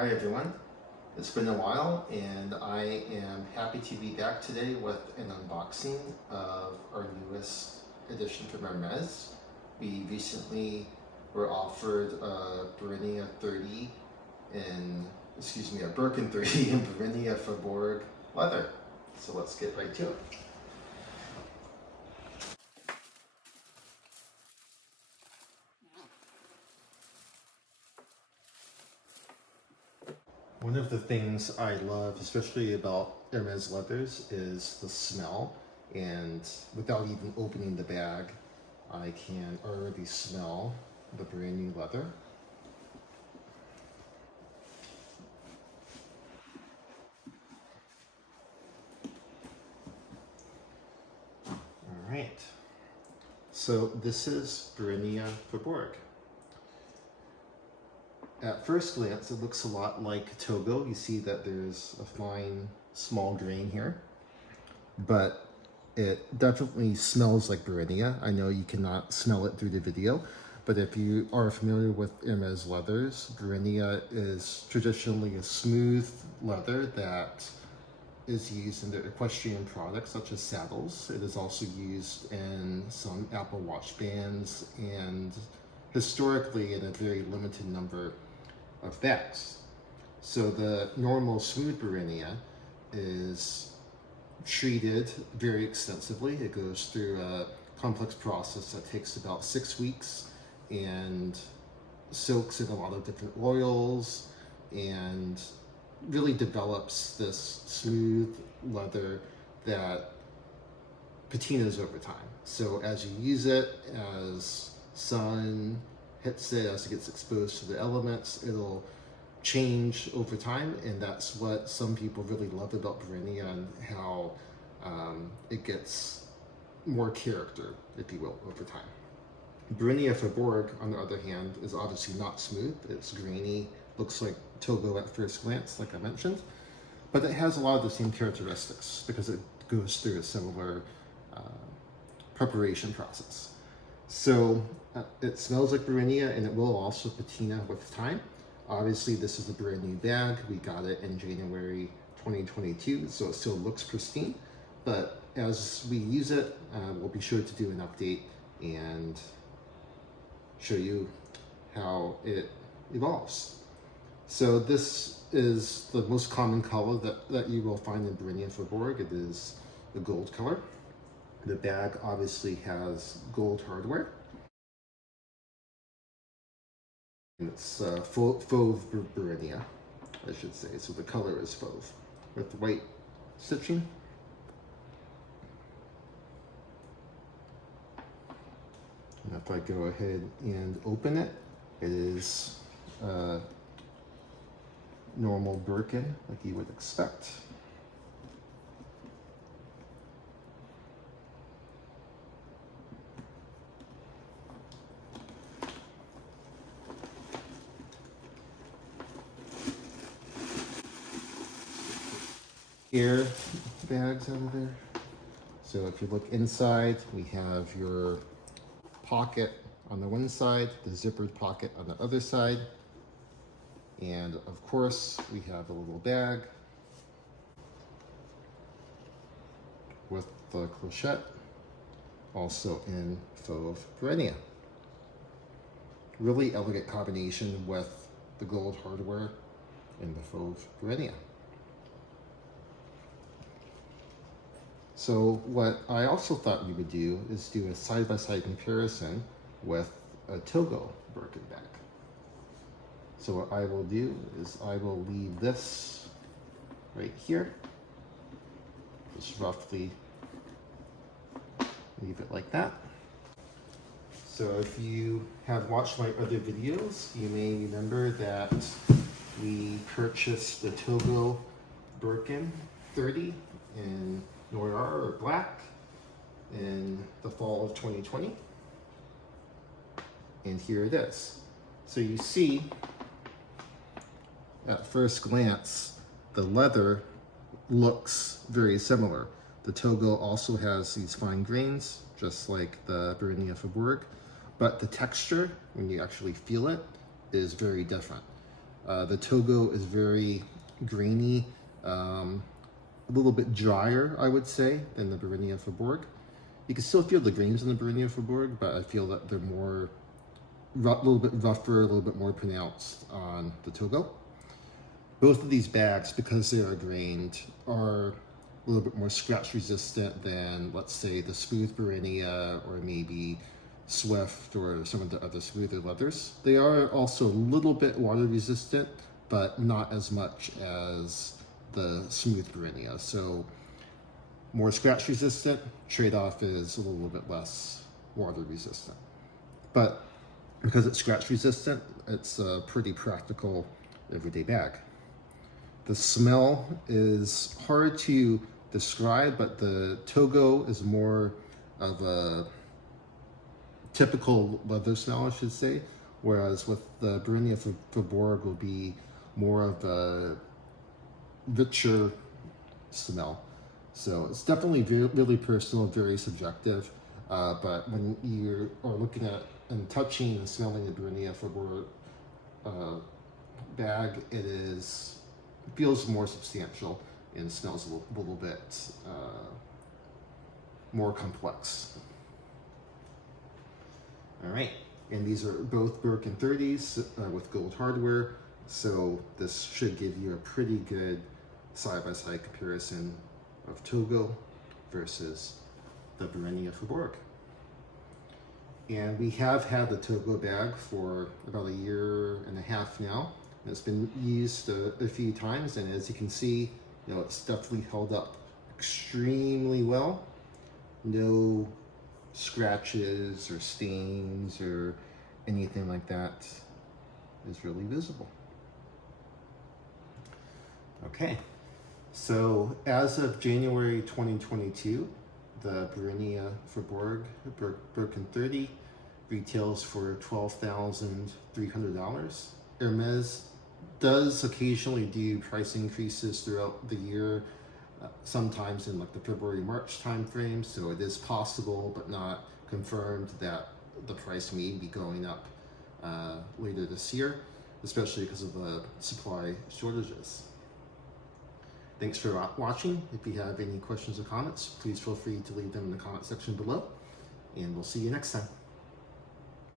Hi everyone, it's been a while and I am happy to be back today with an unboxing of our newest edition from Hermes. We recently were offered a Barenia 30 a Birkin 30 in Barenia Faubourg leather. So let's get right to it. One of the things I love, especially about Hermes leathers, is the smell. And without even opening the bag, I can already smell the brand new leather. All right. So this is Barenia Faubourg. At first glance, it looks a lot like Togo. You see that there's a fine, small grain here, but it definitely smells like Barenia. I know you cannot smell it through the video, but if you are familiar with Hermes leathers, Barenia is traditionally a smooth leather that is used in their equestrian products such as saddles. It is also used in some Apple Watch bands and historically in a very limited number of bags. So the normal smooth Barenia is treated very extensively. It goes through a complex process that takes about 6 weeks and soaks in a lot of different oils and really develops this smooth leather that patinas over time. So as you use it, as sun hits it, as it gets exposed to the elements, it'll change over time, and that's what some people really love about Barenia and how it gets more character, if you will, over time. Barenia Faubourg, on the other hand, is obviously not smooth. It's grainy, looks like Togo at first glance, like I mentioned, but it has a lot of the same characteristics because it goes through a similar preparation process. So it smells like Barenia, and it will also patina with time. Obviously, this is a brand new bag. We got it in January 2022, so it still looks pristine. But as we use it, we'll be sure to do an update and show you how it evolves. So this is the most common color that you will find in Barenia Faubourg. It is the gold color. The bag obviously has gold hardware. And it's Fauve Barenia, I should say. So the color is Fauve with white stitching. And if I go ahead and open it, it is normal Birkin, like you would expect. Air bags over there. So if you look inside, we have your pocket on the one side, the zippered pocket on the other side, and of course we have a little bag with the clochette, also in Fauve Barenia. Really elegant combination with the gold hardware and the Fauve Barenia. So what I also thought we would do is do a side-by-side comparison with a Togo Birkin bag. So what I will do is I will leave this right here, just roughly leave it like that. So if you have watched my other videos, you may remember that we purchased the Togo Birkin 30 in Noir or black in the fall of 2020. And here it is. So you see, at first glance, the leather looks very similar. The Togo also has these fine grains, just like the Barenia Faubourg, but the texture, when you actually feel it, is very different. The Togo is very grainy, a little bit drier, I would say, than the Barenia Faubourg. You can still feel the grains in the Barenia Faubourg, but I feel that they're more, a little bit rougher, a little bit more pronounced on the Togo. Both of these bags, because they are grained, are a little bit more scratch resistant than, let's say, the smooth Barenia or maybe Swift or some of the other smoother leathers. They are also a little bit water resistant, but not as much as the smooth Barenia. So more scratch resistant, trade-off is a little bit less water resistant. But because it's scratch resistant, it's a pretty practical everyday bag. The smell is hard to describe, but the Togo is more of a typical leather smell, I should say, whereas with the Barenia Faubourg will be more of a richer smell. So it's definitely really personal, very subjective, but when you are looking at and touching and smelling the Barenia Faubourg bag, it feels more substantial and smells a little bit more complex. All right, and these are both Birkin 30s with gold hardware, so this should give you a pretty good side-by-side comparison of Togo versus the Barenia Faubourg. And we have had the Togo bag for about a year and a half now. It's been used a few times, and as you can see, it's definitely held up extremely well. No scratches or stains or anything like that is really visible. Okay, so as of January 2022, the Barenia Faubourg Birkin 30 retails for $12,300. Hermes does occasionally do price increases throughout the year, sometimes in like the February-March timeframe, so it is possible but not confirmed that the price may be going up later this year, especially because of the supply shortages. Thanks for watching. If you have any questions or comments, please feel free to leave them in the comment section below, and we'll see you next time.